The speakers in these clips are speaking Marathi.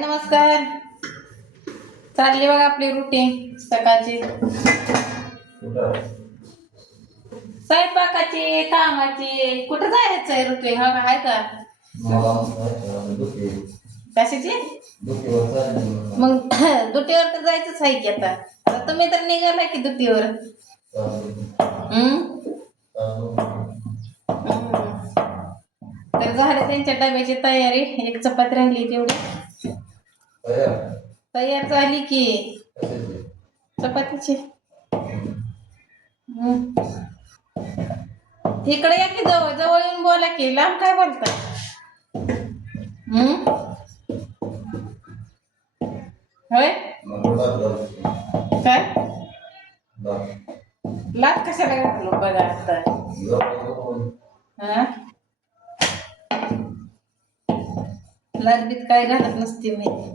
नमस्कार. चालली बघा आपली रुटीन सकाळची, स्वयंपाकाची, कामाची. कुठं जायचंय रुटीन? हा आहे का कशाची? मग दुटीवर तर जायचंच आहे की. आता तुम्ही तर निघाला की दुटीवर. तर झाले त्यांच्या डब्याची तयारी. एक चपाती राहिली तेवढी तयार झाली की चपातीची. इकडे या की, जवळ जवळ येऊन बोला की. लांब काय बोलता? होय काय लाट कशाला घातलो बघा आता. लाटबीत काय घालत नसते मी.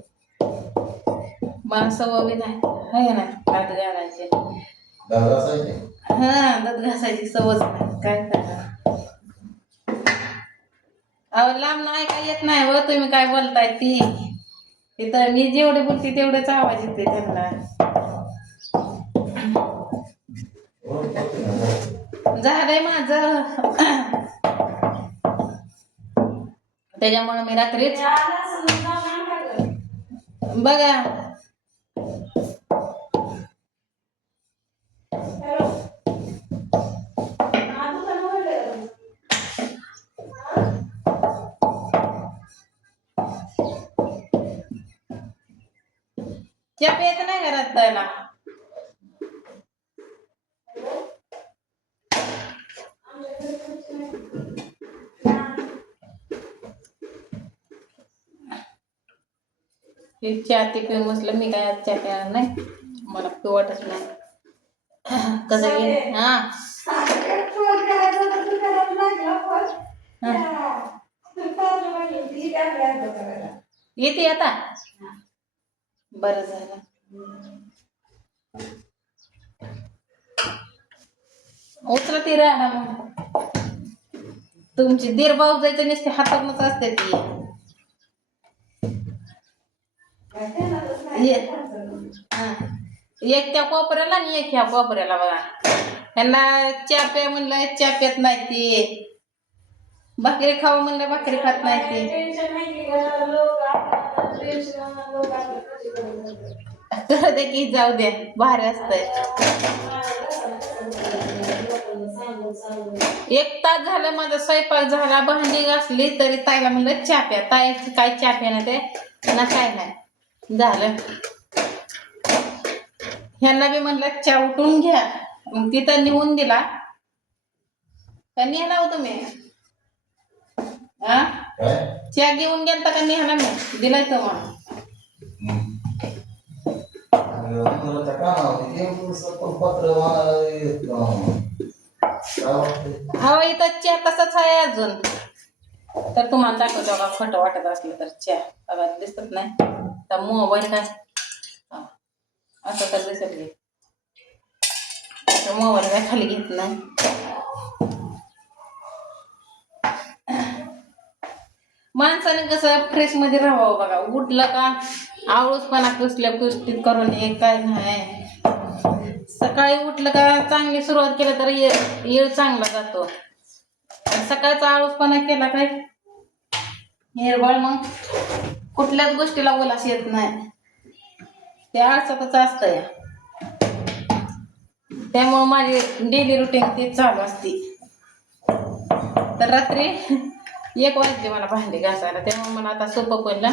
मला सवय नाही आहे ना लाट घालायची. दात घासायची सवयच नाही. काय करणार? अहो लांब नाही काय येत नाही हो. तुम्ही काय बोलताय ती तिथं मी जेवढे बोलते तेवढेच आवाज येते त्यांना. झालंय माझं त्याच्यामुळे मी रात्रीच बघा चहा येत नाही घरात त्याला. चहा ते पिऊन बसलं. मी काय चहा प्यायला नाही. मला पिऊ वाटत नाही. कसं घे येते आता. बरं झालं. उचलती राहा मग. तुमची दीर भाऊ जायचं नसते हातातच असते ती. एक त्या कोपऱ्याला आणि एक ह्या कोपऱ्याला बघा. त्यांना चहा प्या म्हणलं चहा प्यात नाही ती. भाकरी खावं म्हणलं भाकरी खात नाही ती. तर दे की जाऊ द्या. भारी असतंय. 1 तास झालं माझा स्वयंपाक झाला. भांडी घासली तरी ताईला म्हणलं चहा प्या. ताईची काय चहा प्या ना ते ना काय नाही झालं. ह्यांना बी म्हणलं चहा उठून घ्या. मग तिथं निवून दिला का नेला हो तुम्ही? चहा घेऊन गेलता का नेला? मी दिलाय तो मग. हा इथं चहा तसाच आहे अजून. तर तुम्हाला दाखवतो का खोटं वाटत असलं तर. चहा बघा दिसत नाही तर मोबाईल काय असं तर दिसत घे. मोबाईल काय खाली घेत नाही. माणसाने कसं फ्रेश मध्ये राहावं बघा. उठलं का आळूसपणा कुसल्या कुस्तीत करून ये काय नाही. सकाळी उठलं का चांगली सुरुवात केली तर येळ चांगला जातो. सकाळचा आळूसपणा केला काय हिरबळ मग कुठल्याच गोष्टीला उलास येत नाही. ते आळसातच असतंय. त्यामुळे माझी डेली रुटीन ते चालू असते. तर रात्री 1 वाजले मला भांडी घासायला. त्यामुळे मला आता सोपं पडलं.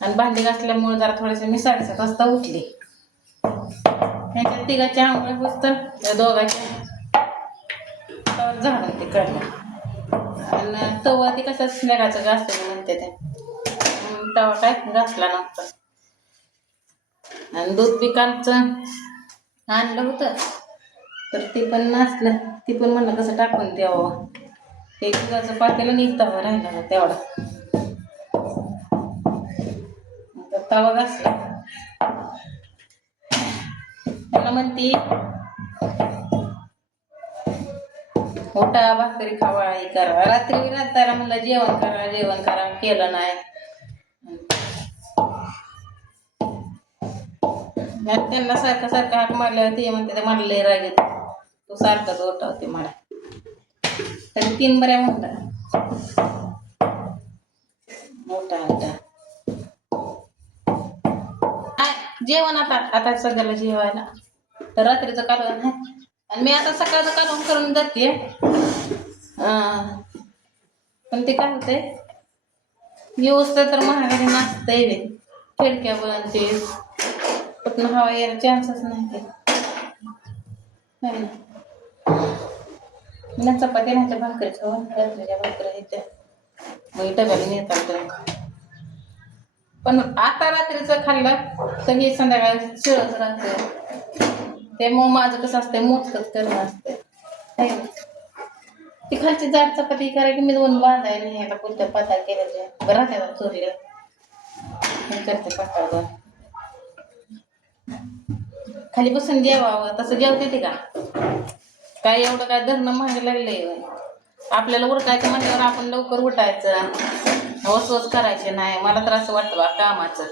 आणि भांडी घासल्यामुळे जरा थोडेसे मी 7:30 वाजता उठले. ह्याच्या तिघाच्या आंघोळी बसतं त्या दोघांच्या झालं ते काढलं. आणि तवा ते कसं स्नेगाचं घासतं म्हणते ते. तवा काय घासला नव्हता. आणि दूध पिकांचं आणलं होतं तर ते पण नसलं. ती पण म्हणलं कसं टाकून द्यावं. ते दुधाचं पातेलं निघतं राहिला ना तेवढा. तवा घासला. त्याला म्हणती उठा भाकरी खावा हे करा. रात्री रात्रीला म्हणलं जेवण करा जेवण करा केलं नाही. नाही त्यांना सारखं सारखं हाक मारल्यावर ते म्हणते मला लय राग येतो तू सारखंच ओटावते मला तरी 3 बऱ्या म्हणतात मोठा मोठा जेवण आता आता सगळ्याला जेवायला तर रात्रीचं कालवण आहे आणि मी आता सकाळचं कालवण करून जाते पण ते काय होतंय व्यवस्थित तर महागारी नाचतंय खिडक्या बनते पण हवा यायला चान्सच नाही ते ना चपाती नाही भाकरी खाऊन रात्रीच्या भाकरी येत्या मग डब्याला नेतात पण आता रात्रीचं खाल्लं तर हे संध्याकाळी शिळच राहतं त्यामुळं माझं कसं असतंय मोजकच करणं असतंय ती खालची जाड चपाती करायची मी 2 बांधायला नाही आता पुढच्या पातळ केल्याच्या राहत्या चोरले करते पातळ 2 खाली बसून जेवावं तसं जेवते ते का काय एवढं काय धरणं महाग लागलंय आपल्याला उरकायचं म्हणल्यावर आपण लवकर उठायचं वसवस करायचे नाही मला तर असं वाटतं बा कामाचं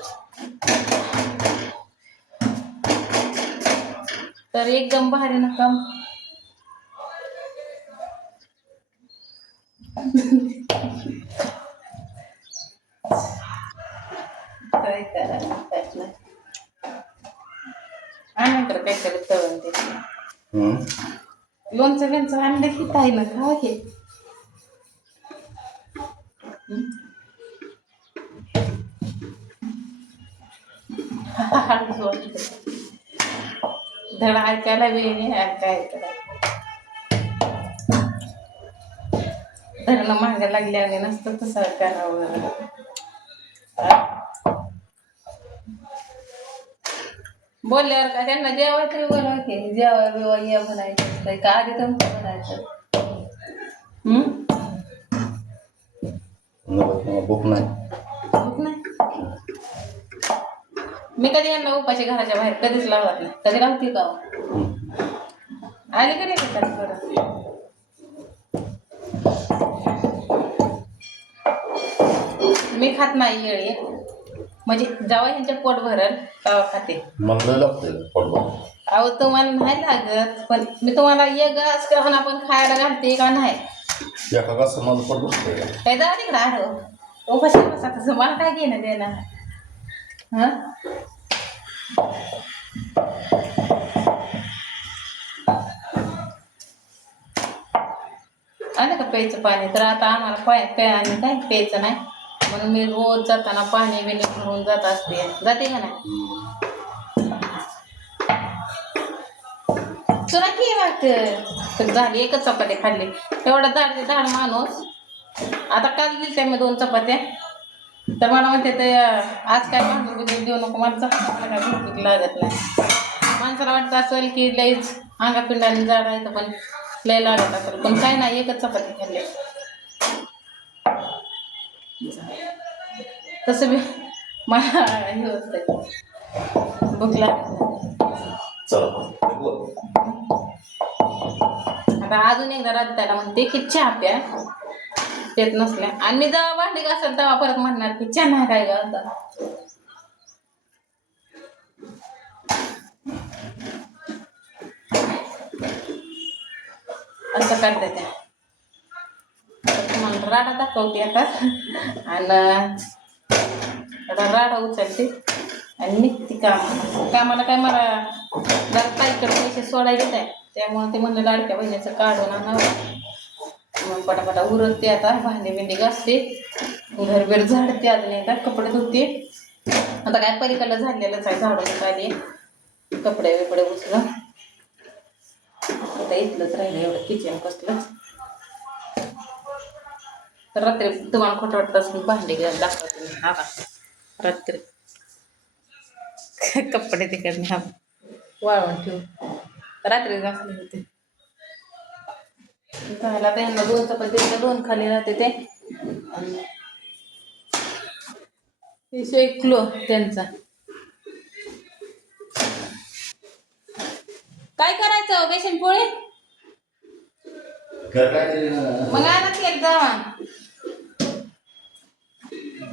तर एकदम भारी ना काम काय करायला आणलं काहीतरी तळून ते लोणचं बिंचं आणलं की काय ना खावा की धडा ऐकायला वेळ नाही काय धरणं महाग लागल्याने नसतं तसं करावं बोलल्यावर का त्यांना जेवाय तरी बोलावते जेवाय बिवा या म्हणायचं का आधी तर म्हणायचं भूक नाही भूक नाही मी कधी यांना उपाशी घराच्या बाहेर कधीच लावत नाही कधी लावते का आली कधी येतात बरं मी खात नाही येळी म्हणजे जेव्हा ह्यांच्या पोट भरल तेव्हा खाते मला लागतं पोट अहो तुम्हाला नाही लागत पण मी तुम्हाला एक घास का आपण खायला घालते का नाही एका घास माझं पोट बसतंय काय जाऊ तिकडं आलो उपाशी बसा तसं मला काय घेणं देणार हां आलं का प्यायचं पाणी तर आता आम्हाला प्यायचं नाही प्यायचं नाही म्हणून मी रोज जाताना पाणी बिणी भरून जात असते जाते का नाही तुला की वाटत झाली एकच चपाती खाल्ली एवढा धाड माणूस आता काल दिली त्या मी 2 चपात्या तर मला म्हणते ते आज काय भांडून देऊ नको मला काय भूक लागत नाही माणसाला वाटतं असेल की लईच अंगापिंडाने जाड आहे पण लय लागत असेल पण काय नाही एकच चपाती खाल्ली तसं बी मला हे होतं भूक लागत आता अजून एकदा रात्याला म्हणते की चहा प्या पेत नसल्या आणि मी जेव्हा भांडी घासेल तेव्हा परत म्हणणार की चहा नाही काय ग असं करते त्या तुम्हाला राडा दाखवते आता आणि आता राडा उचलते आणि निघते कामाला काय मला जरा ताईकडे पैसे सोडायचे आहे त्यामुळे ते म्हणलं लाडक्या बहिणीचं काढून आणावं मग पटापटा उरतते आता भांडी बिंडी घासते घरबेर झाडते अजून एकदा कपडे धुते आता काय पलीकडलं झालेलंच आहे झाडून आली कपडे बिपडे उचलं आता इथलंच राहिलं एवढं किचन कसलंच तर रात्री तुम्हाला खोटं वाटतं असं भांडी घ्यायला दाखवते हा का रात्री कपडे तिकडे हा वाळवून ठेवून रात्री घासले होते झाला त्यांना 2 चपातीला 2 खाली राहते ते ऐकलो त्यांचा काय करायचं बेसन पोळी मग आणा केलं जावा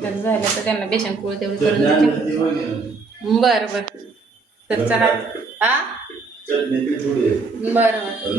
तर झालं तर त्यांना बेसन पोळी तेवढी करून द्यायची बरं तर चला हा चटणी ती थोडी आहे. बरं